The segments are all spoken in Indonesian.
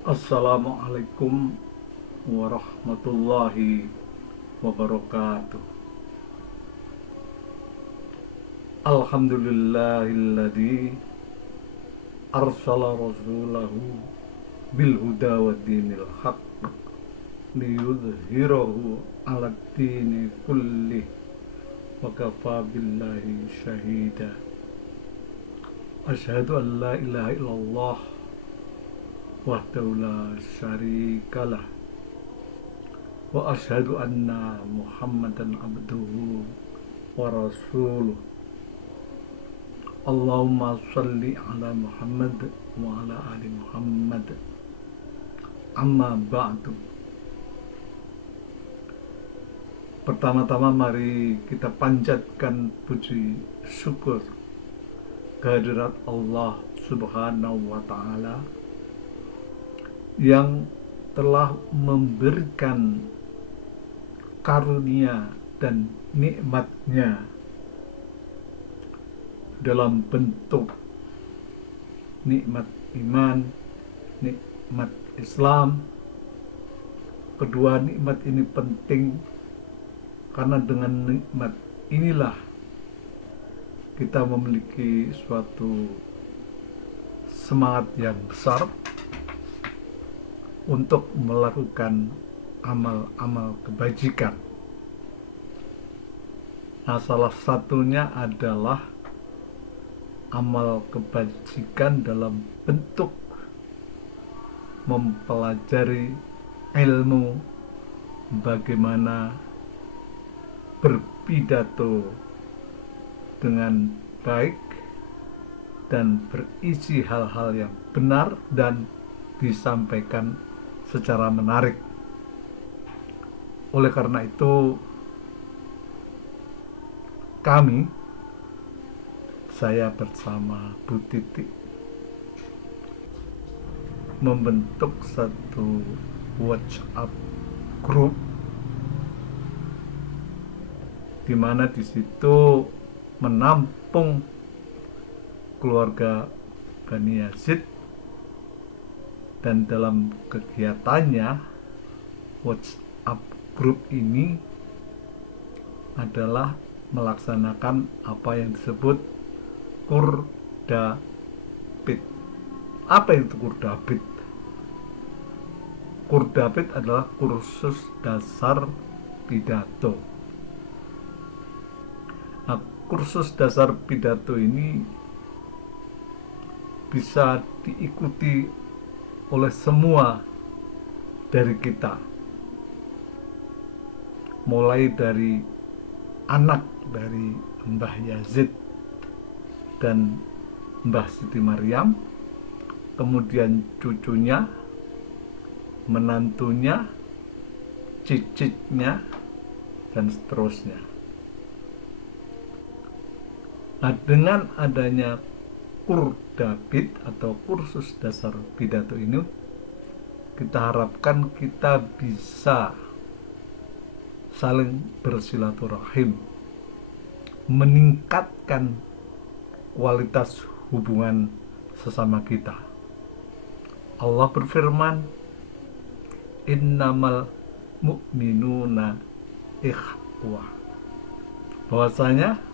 Assalamualaikum warahmatullahi wabarakatuh. Alhamdulillahilladzi arsala rasulahu bil huda wa dinil haqq liyudhhirahu 'alad dini kullih wa kafa billahi syahida. Asyhadu an la ilaha illallah wahdahu la syarikalah wa asyhadu anna Muhammadan abduhu wa rasuluh. Allahumma shalli ala Muhammad wa ala ali Muhammad. Amma ba'du. Pertama-tama mari kita panjatkan puji syukur kehadirat Allah Subhanahu wa taala yang telah memberikan karunia dan nikmatnya dalam bentuk nikmat iman, nikmat Islam. Kedua nikmat ini penting karena dengan nikmat inilah kita memiliki suatu semangat yang besar untuk melakukan amal-amal kebajikan. Nah, salah satunya adalah amal kebajikan dalam bentuk mempelajari ilmu bagaimana berpidato dengan baik dan berisi hal-hal yang benar dan disampaikan secara menarik. Oleh karena itu, saya bersama Bu Titi membentuk satu WhatsApp group di mana di situ menampung keluarga Bani Yazid, dan dalam kegiatannya WhatsApp group ini adalah melaksanakan apa yang disebut Kurdapid. Apa itu Kurdapid? Kurdapid adalah kursus dasar pidato. Nah, kursus dasar pidato ini bisa diikuti oleh semua dari kita, mulai dari anak dari Mbah Yazid dan Mbah Siti Maryam, kemudian cucunya, menantunya, cicitnya, dan seterusnya. Nah, dengan adanya Kurdapid atau kursus dasar pidato ini, kita harapkan kita bisa saling bersilaturahim, meningkatkan kualitas hubungan sesama kita. Allah berfirman, innamal mu'minuna ikhwah, bahwasanya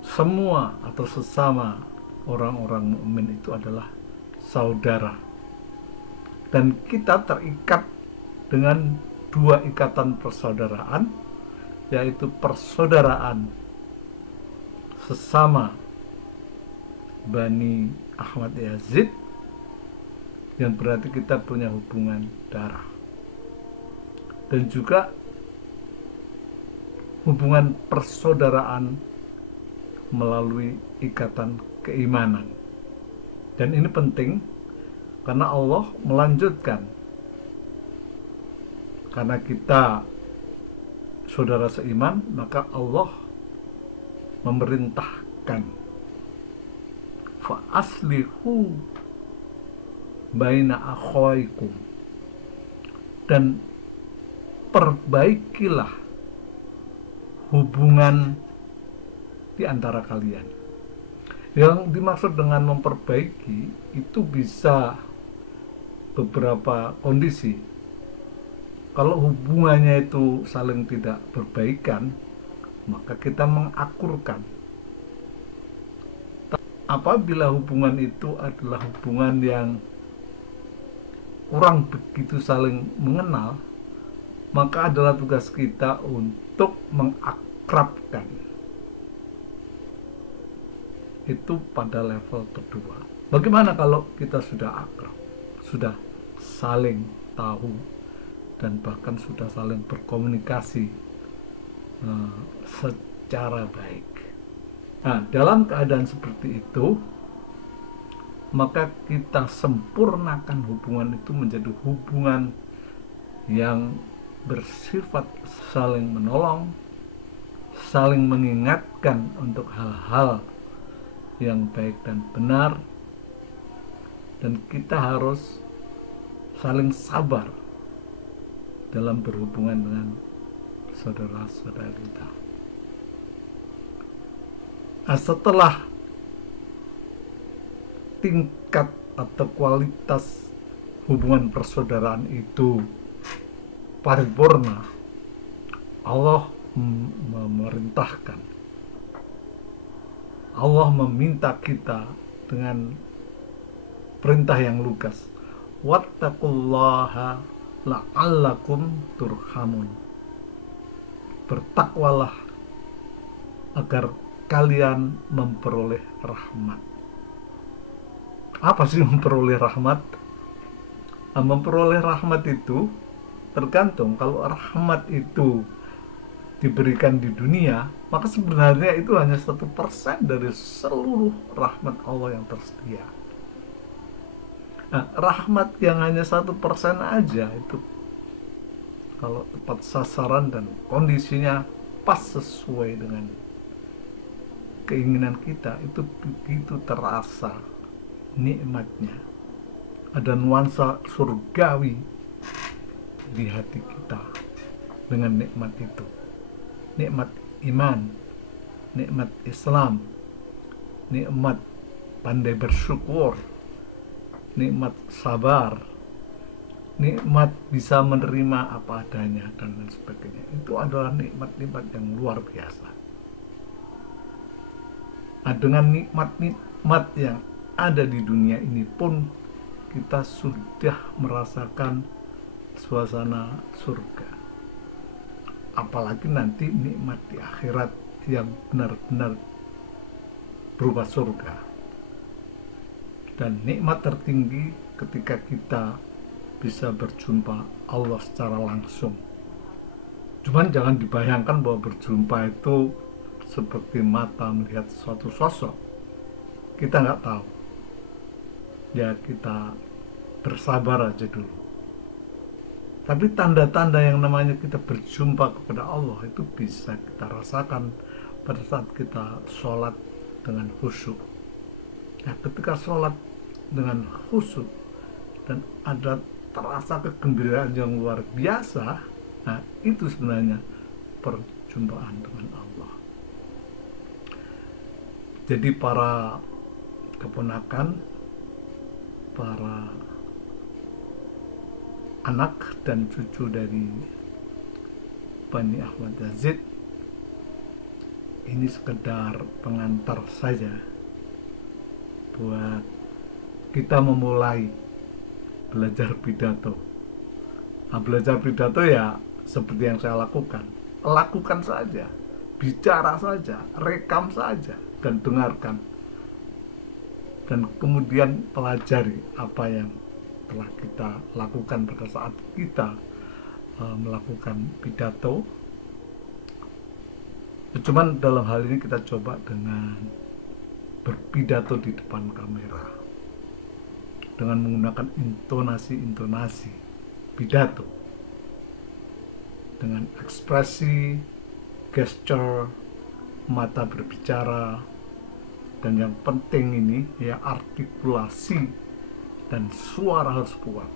semua atau sesama orang-orang mukmin itu adalah saudara, dan kita terikat dengan dua ikatan persaudaraan, yaitu persaudaraan sesama Bani Ahmad Yazid, yang berarti kita punya hubungan darah, dan juga hubungan persaudaraan melalui ikatan keimanan. Dan ini penting karena Allah melanjutkan, karena kita saudara seiman, maka Allah memerintahkan fa aslihu baina akhwaikum, dan perbaikilah hubungan di antara kalian. Yang dimaksud dengan memperbaiki itu bisa beberapa kondisi. Kalau hubungannya itu saling tidak berbaikan, maka kita mengakurkan. Apabila hubungan itu adalah hubungan yang kurang begitu saling mengenal, maka adalah tugas kita untuk mengakrabkan. Itu pada level kedua. Bagaimana kalau kita sudah akrab, sudah saling tahu, dan bahkan sudah saling berkomunikasi secara baik? Nah, dalam keadaan seperti itu, maka kita sempurnakan hubungan itu menjadi hubungan yang bersifat saling menolong, saling mengingatkan untuk hal-hal yang baik dan benar, dan kita harus saling sabar dalam berhubungan dengan saudara-saudara kita. Nah, setelah tingkat atau kualitas hubungan persaudaraan itu paripurna, Allah memerintahkan, Allah meminta kita dengan perintah yang lugas, wattaqullaha la'allakum turhamun. Bertakwalah agar kalian memperoleh rahmat. Apa sih memperoleh rahmat? Memperoleh rahmat itu tergantung. Kalau rahmat itu diberikan di dunia, maka sebenarnya itu hanya 1% dari seluruh rahmat Allah yang tersedia. Nah, rahmat yang hanya 1% aja itu, kalau tepat sasaran dan kondisinya pas sesuai dengan keinginan kita, itu begitu terasa nikmatnya. Ada nuansa surgawi di hati kita dengan nikmat itu. Nikmat iman, nikmat Islam, nikmat pandai bersyukur, nikmat sabar, nikmat bisa menerima apa adanya, dan lain sebagainya. Itu adalah nikmat-nikmat yang luar biasa. Nah, dengan nikmat-nikmat yang ada di dunia ini pun kita sudah merasakan suasana surga. Apalagi nanti nikmat di akhirat yang benar-benar berupa surga. Dan nikmat tertinggi ketika kita bisa berjumpa Allah secara langsung. Cuman jangan dibayangkan bahwa berjumpa itu seperti mata melihat suatu sosok. Kita nggak tahu. Ya, kita bersabar aja dulu. Tapi tanda-tanda yang namanya kita berjumpa kepada Allah itu bisa kita rasakan pada saat kita sholat dengan khusyuk. Nah, ketika sholat dengan khusyuk dan ada terasa kegembiraan yang luar biasa, nah itu sebenarnya perjumpaan dengan Allah. Jadi para keponakan, para anak dan cucu dari Bani Ahmad Yazid, ini sekedar pengantar saja buat kita memulai belajar pidato. Nah, belajar pidato ya seperti yang saya lakukan. Lakukan saja, bicara saja, rekam saja, dan dengarkan. Dan kemudian pelajari apa yang telah kita lakukan pada saat kita melakukan pidato. Cuman dalam hal ini kita coba dengan berpidato di depan kamera, dengan menggunakan intonasi pidato, dengan ekspresi, gesture, mata berbicara, dan yang penting ini ya artikulasi dan suara harus kuat.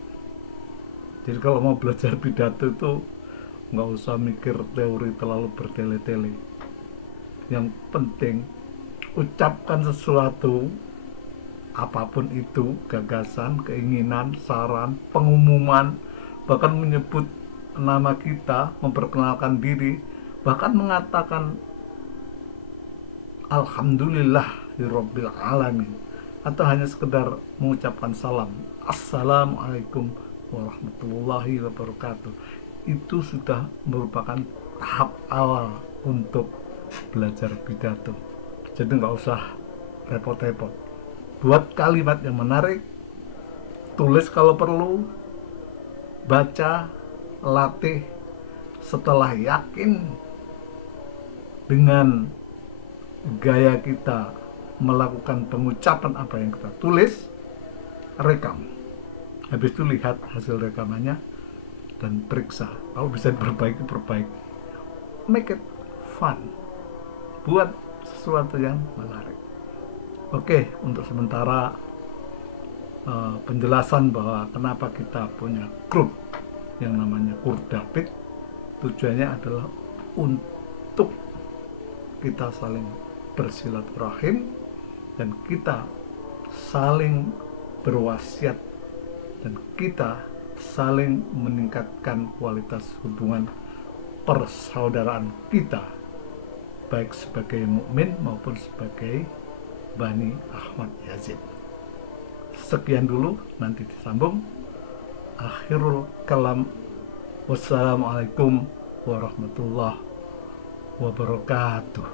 Jadi kalau mau belajar pidato itu nggak usah mikir teori terlalu bertele-tele. Yang penting ucapkan sesuatu apapun itu, gagasan, keinginan, saran, pengumuman, bahkan menyebut nama kita, memperkenalkan diri, bahkan mengatakan Alhamdulillahirabbil alamin, atau hanya sekedar mengucapkan salam, Assalamualaikum warahmatullahi wabarakatuh, itu sudah merupakan tahap awal untuk belajar pidato. Jadi nggak usah repot-repot, buat kalimat yang menarik, tulis kalau perlu, baca, latih. Setelah yakin dengan gaya kita melakukan pengucapan apa yang kita tulis, rekam. Habis itu lihat hasil rekamannya dan periksa. Kalau bisa perbaiki. Make it fun. Buat sesuatu yang menarik. Oke, untuk sementara penjelasan bahwa kenapa kita punya grup yang namanya Kurdapit, tujuannya adalah untuk kita saling bersilaturahim dan kita saling berwasiat dan kita saling meningkatkan kualitas hubungan persaudaraan kita, baik sebagai mukmin maupun sebagai Bani Ahmad Yazid. Sekian dulu, nanti disambung. Akhirul kalam, wassalamualaikum warahmatullahi wabarakatuh.